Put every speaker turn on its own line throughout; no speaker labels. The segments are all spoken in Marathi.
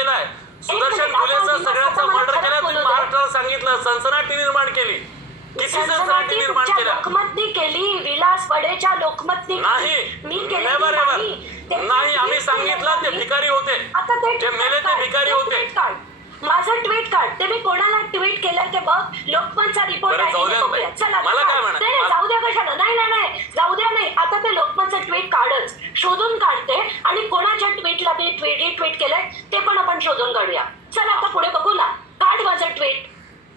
केलाय सुदर्शन फुलेचं सगळ्यांचं मर्डर
खरं
केलं
बोलू
तुम्ही. महाराष्ट्राला सांगितलं सनसनाटी निर्माण केली किती सनसनाटी
सनसनाटी
निर्माण
तुमच्या
केल्या
लोकमतनी केली विलास वडेच्या लोकमतनी केली.
नाही
मी केलेली
नेवर
नाही.
एव्हर
ते
नाही आम्ही सांगितलं ते भिकारी होते जे मेले ते. भिकारी होते.
माझं ट्विट काढ. ते मी कोणाला ट्विट केलं ते बघ. लोकमतचा रिपोर्ट. बघूया. चला
मला. काय
नाही, नाही,
मला-
जाऊ द्या कशाला. नाही नाही नाही. जाऊ द्या नाही. आता ते लोकमतचं ट्विट काढच. शोधून काढते आणि कोणाच्या ट्विटला मी ट्विट रिट्विट केलंय ते पण आपण शोधून काढूया. चला आता पुढे बघू ना. काढ माझं ट्विट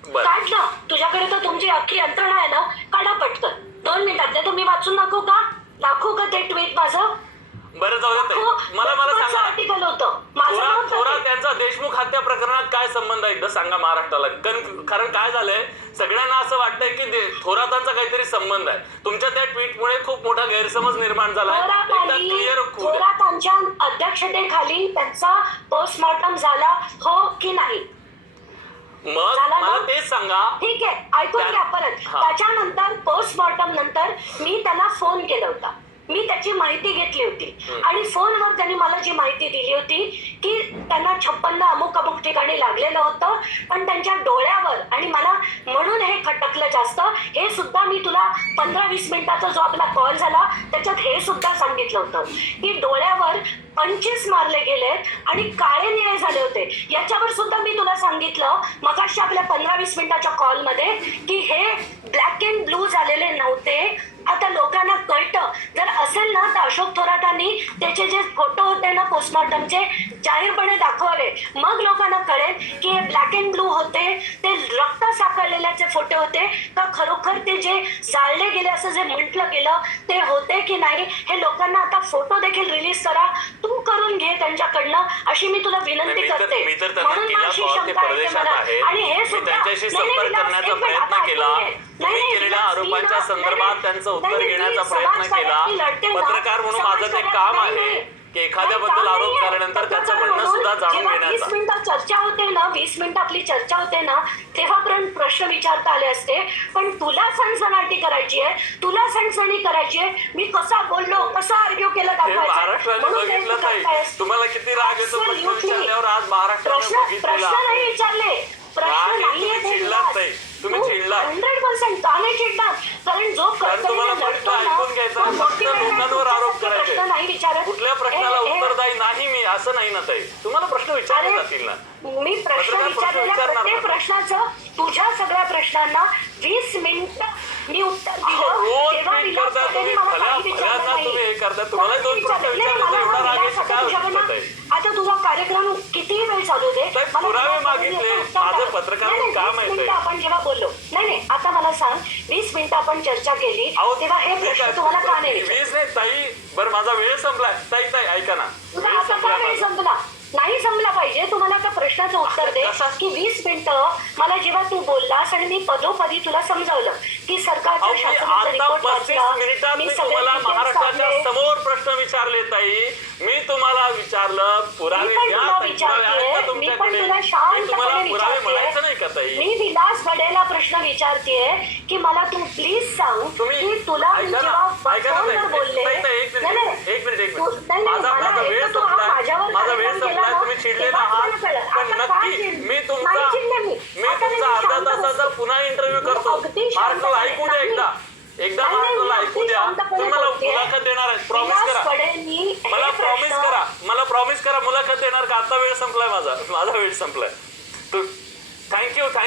बरं.
काढ ना. तुझ्याकडे तर तुमची अख्खी यंत्रणा आहे ना काढा पटकन. दोन मिनिटात. ते तुम्ही वाचून दाखवू का? दाखवू का ते ट्विट माझं?
बरं जाऊ देत
दाखवू?
मला मला
लोकमतचं
सांगा
आर्टिकल होतं.
थोरा
नव्हतं
थोरा
ते.
त्यांचा देशमुख हत्या प्रकरणात काय संबंध आहे? एकदा सांगा महाराष्ट्राला. कन- कारण काय झालंय? सगळ्यांना असं वाटतंय की थोरातांचा काहीतरी संबंध आहे. तुमच्या त्या ट्विटमुळे खूप मोठा गैरसमज निर्माण झाला एकदा क्लिअर
थोरातांच्या अध्यक्षतेखाली त्यांचा पोस्टमॉर्टम झाला हो की नाही?
मग? मला तेच सांगा.
ठीक आहे ऐकून घ्या परत. त्याच्यानंतर पोस्टमॉर्टम नंतर मी त्यांना फोन केला होता. मी त्याची माहिती घेतली होती. आणि फोनवर त्यांनी मला जी माहिती दिली होती की त्यांना छप्पन्न अमुक अमुक ठिकाणी लागलेलं होतं पण त्यांच्या डोळ्यावर आणि मला म्हणून हे खटकलं जास्त हे सुद्धा मी तुला पंधरा वीस मिनिटाचा जो आपला कॉल झाला त्याच्यात हे सुद्धा सांगितलं होतं. की डोळ्यावर पंचवीस मारले गेलेत आणि काळे निळे झाले होते. याच्यावर सुद्धा मी तुला सांगितलं मगाशी आपल्या पंधरा वीस मिनिटाच्या कॉलमध्ये की हे ब्लॅक अँड ब्लू झालेले नव्हते. आता लोकांना कळतं जर असेल ना तर अशोक थोरातांनी त्याचे जे फोटो होते ना पोस्टमॉर्टमचे जाहीरपणे दाखवावे मग लोकांना कळेल की हे ब्लॅक अँड ब्लू होते ते रक्त साकारलेल्याचे फोटो होते का खरोखर ते जे जाळले गेले असं जे म्हटलं गेलं ते होते की नाही हे लोकांना आता फोटो देखील रिलीज करा. तू करून घे त्यांच्याकडनं अशी मी तुला विनंती करते. म्हणून माझी शंका.
आहेत.
आणि हे सुद्धा नाही,
आरोपांच्या संदर्भात त्यांचं उत्तर घेण्याचा प्रयत्न केला. पत्रकार म्हणून माझं ते काम आहे की एखाद्याबद्दल आरोप. झाल्यानंतर त्याचं म्हणणं सुद्धा जाणून घेण्याचा
वीस मिनिटं चर्चा होते ना वीस मिनिटं आपली चर्चा होते ना तेव्हापर्यंत प्रश्न विचारता आले असते पण तुला सणसणाटी करायची आहे? तुला सणसणी करायची आहे? मी कसा बोललो? कसा आर्ग्यू केलं दाखवायचं.
तुम्हाला किती राग येतो प्रश्न
नाही विचारले प्रश्न
नाही,
नाहीये
तुम्ही चिडलात ताई. तुम्ही चिडलात.
हंड्रेड पर्सेंट का नाही चिडणार कारण जो
कारण तुम्हाला प्रश्न ऐकून घ्यायचा
तो
आहे. फक्त
motivated
लोकांवर आरोप
तुमच्यासाठी
करायचे.
प्रश्न नाही विचारत.
कुठल्या प्रश्नाला उत्तरदायी नाही मी असं नाही ना ताई. तुम्हाला प्रश्न विचारले जातील ना.
मी प्रश्न विचारलेल्या प्रत्येक. प्रश्नाचं तुझ्या सगळ्या प्रश्नांना वीस मिनिटं मी उत्तर दिलं.
हे
आता तुझा कार्यक्रम किती वेळ चालू दे मला
पुरावे
विलास
मागितले.
पटेलने उत्तर
माझं. पत्रकार काम आहे,
आपण जेव्हा बोललो नाही नाही आता मला सांग वीस मिनिटं आपण चर्चा केली
अहो,
तेव्हा हे
ठीक
प्रश्न
आहे.
तुम्हाला का नाही विचारले?
वीस नाही ताई बरं माझा वेळ संपलाय ताई ताई ऐका ना
तुला
वेळ
आता
संपलाय
का वेळ
माझा
संपला नाही संपला पाहिजे तुम्हाला आता प्रश्नाचं उत्तर दे
कसा?
की वीस मिनिटं मला जेव्हा तू बोललास आणि मी पदोपदी तुला समजावलं की
अहो,
सरकारच्या
मी
शासनाचा
आता
रिपोर्ट
पस्तीस
वाचला
मिनिटात
मी
मी
सगळे
तुम्हाला
details
महाराष्ट्राच्या. समोर प्रश्न विचारले ताई? मी तुम्हाला विचारलं पुरावे
मी पण
द्या
तुला
ताई, पुरावे आहेत
विचारतेय
का
मी पण
तुमच्याकडे?
तुला
मी तुम्हाला
शांतपणे
पुरावे म्हणायचं नाही का ताई?
मी विलास वडेला प्रश्न विचारतेय की मला तू प्लीज सांग
तुम्ही
की तुला मी
ऐका
जेव्हा
ना ऐका ना ताई,
फोनवर बोलले
ताई, ताई, एक
नाही,
मिनिट
नाही.
एक मिनिट एक
तू-
मिनिट
नाही, नाही,
माझा
मला
माझा वेळ
तर तू हा
संपलाय.
माझ्यावर
माझा वेळ
कार्यक्रम केला
संपलाय
ना,
तुम्ही चिडले
तेव्हा
ना
मला कळलं.
आहात पण
आता काय
नक्की
चिडली?
मी
नाही
तुमचा
चिडले मी.
मी
आता मी
तुमचा अर्धा
शांत
तासाचा
बसते.
पुन्हा इंटरव्ह्यू करतो.
अगदी
ऐकू
नाही.
एकदा. एकदा
मला
ऐकू द्या मला मुलाखत देणार आहे प्रॉमिस करा. मला प्रॉमिस करा. मला प्रॉमिस करा मुलाखत देणार का? आता वेळ संपलाय माझा. माझा वेळ संपलाय. Thank you thank you